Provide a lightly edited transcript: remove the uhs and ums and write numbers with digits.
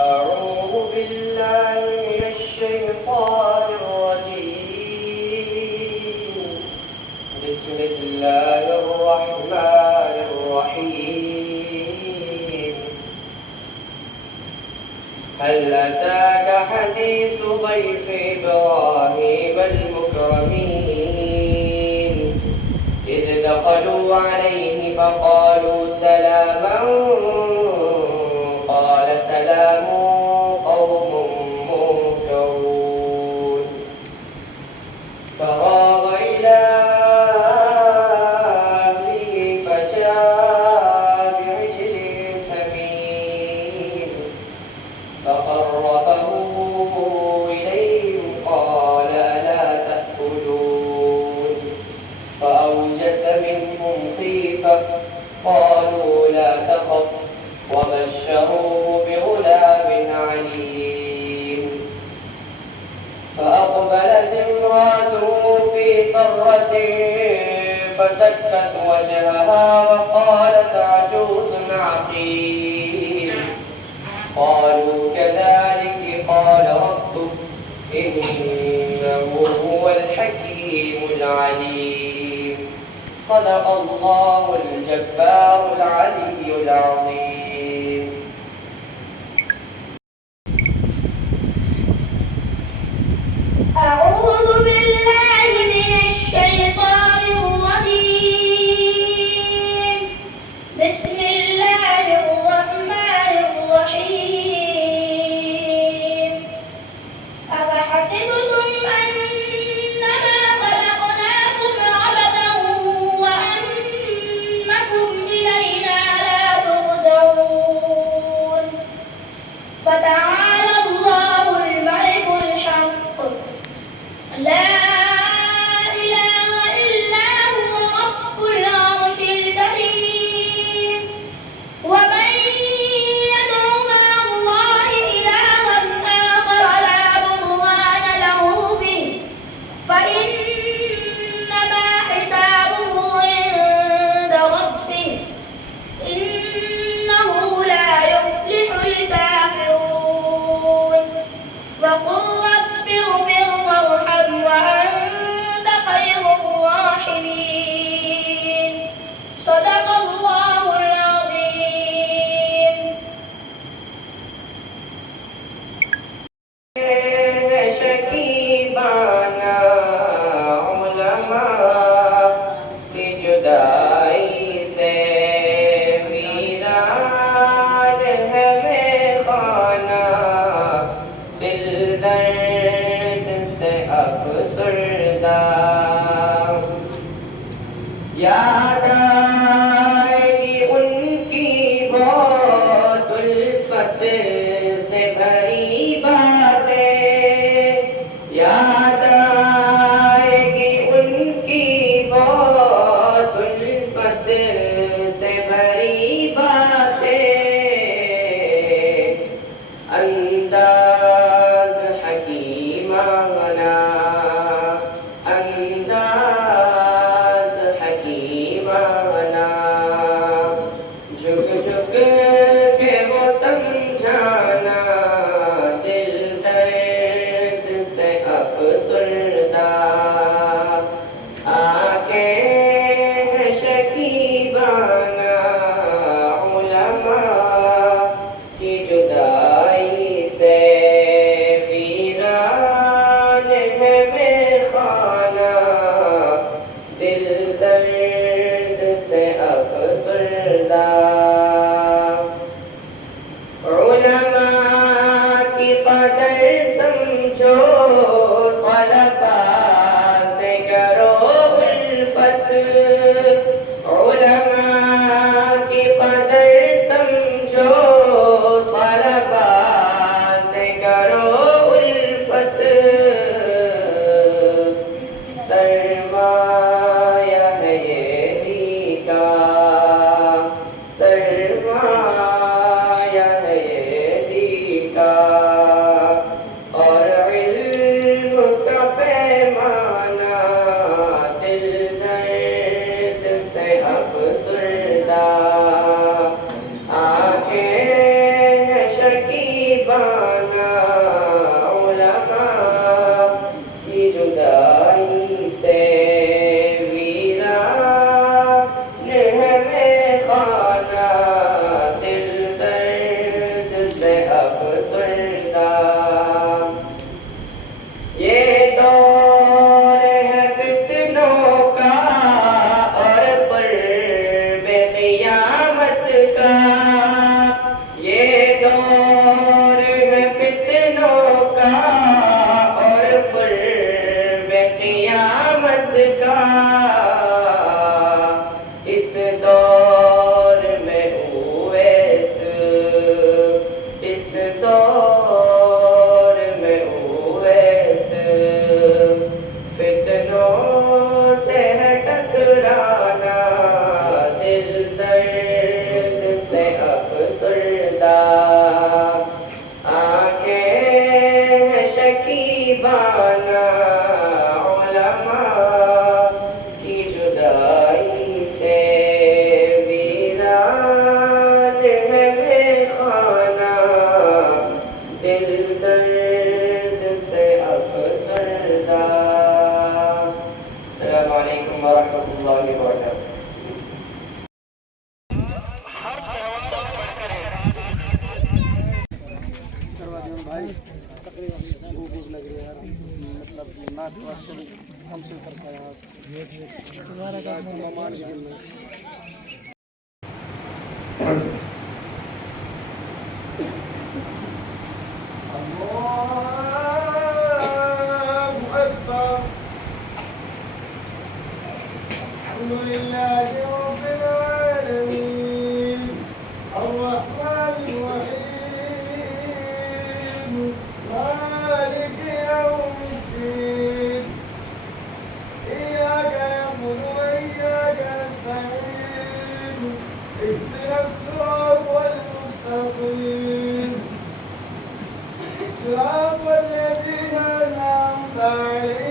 أعوذ بالله من الشيطان الرجيم. بسم الله الرحمن الرحيم. هل أتاك حديث ضيف إبراهيم المكرمين إذ دخلوا عليه فقالوا سلاما قال سلام قوم منكرون فراغ إلى أهله فجاء بعجل سمين فقربه إليهم قال ألا تأكلون فأوجس منهم خيفة قالوا لا تخف وبشروه بغلام عليم فأقبلت امرأته في صرة فسكت وجهها وقالت عجوز عقيم قالوا كذلك قال ربك إنه هو الحكيم العليم صدق الله الجبار العلي العظيم. أعوذ بالله من الشيطان الرجيم. بسم الله الرحمن الرحيم. أفحسبتم أنما خلقناكم عبثا وأنكم إلينا لا ترجعون فتعالى الله الملك الحق لا إله إلا هو رب العرش الكريم. ومن يدع مع الله إلها آخر لا برهان له به فإنما حسابه عند ربه إنه لا يفلح الكافرون. وقل رب اغفر وارحم وأنت خير الراحمين صدق الله العظيم. शकीबाना उलमा की जुदाई से वीरान है मेखाना दिल दर्द से अफसरदा याद आएगी उनकी बहुत उल्फत से भरी याद आएगी उनकी बहुत उल्फत से भरी बातें अंदाज हकीमाना अंदाज हकीमाना झुक झुक के वो समझाना दिल दर्द से अफसरदा आंखें हैं शकीबाना उलमा की जुदाई से वीरान है मेखाना दिल दर्द से अफसरदा उलमा की कदर समझो तलबा से करो उल्फत उलमा की कदर समझो तलबा से करो उल्फत सरमाया है ये नीका सरमाया है ये नीका और इल्म का पैमाना दिल दर्द से अफसरदा आंखें शकीब شکیبانہ علماء کی جدائی سے ویران ہے میخانہ دل درد سے افسردہ یہ دور ہے فتنوں کا اور قرب قیامت کا یہ دور ہے فتنوں کا اور قرب قیامت کا اس دور میں اویس اس دور میں اویس فتنوں سے ہے ٹکرانا دل درد سے افسردہ آنکھیں ہیں شکیبانہ علماء کی جدائی سے ویران ہے میخانہ دل درد سے افسردہ السلام علیکم ورحمۃ اللہ وبرکاتہ بھائی تقریباً بھوک لگ رہی ہے یار مطلب ناشتہ ہم سے کرتا ہے یار مہمان کے دن میں الحمد لله رب العالمين الرحمن الرحيم مالك يوم الدين إياك نعبد وإياك نستعين اهدنا الصراط المستقيم صراط الذين أنعمت عليهم